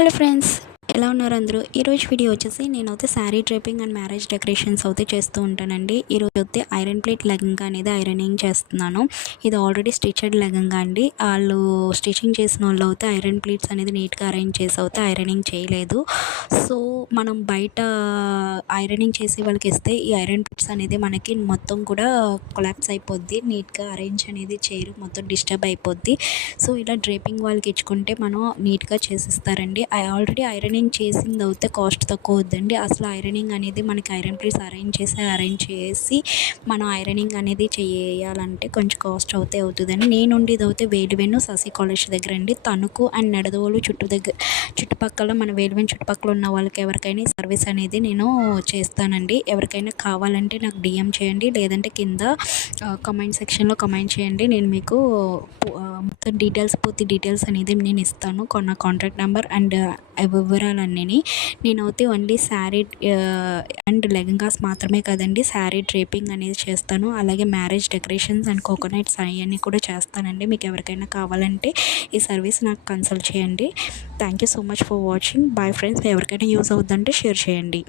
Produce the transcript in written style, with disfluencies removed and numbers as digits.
Hello friends, ఎలా ఉన్నారు అందరూ? ఈరోజు వీడియో వచ్చేసి నేనైతే sari draping and marriage decorations అయితే చేస్తూ ఉంటానండి. ఈరోజు అయితే ఐరన్ ప్లేట్ లెహంగా అనేది ఐరనింగ్ చేస్తున్నాను. ఇది ఆల్రెడీ స్టిచెడ్ లెహంగా అండి. వాళ్ళు స్టిచ్చింగ్ చేసిన వాళ్ళు అయితే ఐరన్ ప్లేట్స్ అనేది నీట్గా అరేంజ్ చేసి అయితే ఐరనింగ్ చేయలేదు. సో మనం బయట ఐరనింగ్ చేసి వాళ్ళకి ఇస్తే ఈ ఐరన్ ప్లేట్స్ అనేది మనకి మొత్తం కూడా కొలాప్స్ అయిపోద్ది. నీట్గా అరేంజ్ అనేది చేయరు, మొత్తం డిస్టర్బ్ అయిపోద్ది. సో ఇలా డ్రేపింగ్ వాళ్ళకి ఇచ్చుకుంటే మనం నీట్గా చేసిస్తారండి. ఆల్రెడీ ఐరనింగ్ చేసింది అయితే కాస్ట్ తక్కువ అవుద్దండి. అసలు ఐరనింగ్ అనేది మనకి ఐరన్ ప్లేట్స్ అరేంజ్ చేసి మనం ఐరనింగ్ అనేది చేయాలంటే కొంచెం కాస్ట్ అయితే అవుతుందండి. నేను ఉండేది అయితే వేలువెన్ను ససి కాలేజ్ దగ్గర అండి. తణుకు అండ్ నడదవోలు చుట్టుపక్కల మన వేలువెన్ను చుట్టుపక్కల ఉన్న వాళ్ళకి ఎవరికైనా సర్వీస్ అనేది నేను చేస్తానండి. ఎవరికైనా కావాలంటే నాకు డిఎం చేయండి, లేదంటే కింద కమెంట్ సెక్షన్లో కమెంట్ చేయండి. నేను మీకు మొత్తం పూర్తి డీటెయిల్స్ అనేది నేను ఇస్తాను. నా కాంటాక్ట్ నెంబర్ అండ్ వివరాలన్నీ. నేనైతే ఓన్లీ శారీ అండ్ లెహంగాస్ మాత్రమే కదండి, శారీ డ్రేపింగ్ అనేది చేస్తాను. అలాగే మ్యారేజ్ డెకరేషన్స్ అండ్ కోకోనట్స్ అవన్నీ కూడా చేస్తానండి. మీకు ఎవరికైనా కావాలంటే ఈ సర్వీస్ నాకు కన్సల్ట్ చేయండి. Thank you so much for watching. Bye friends. ఎవరికైనా యూస్ అవుతుందంటే షేర్ చేయండి.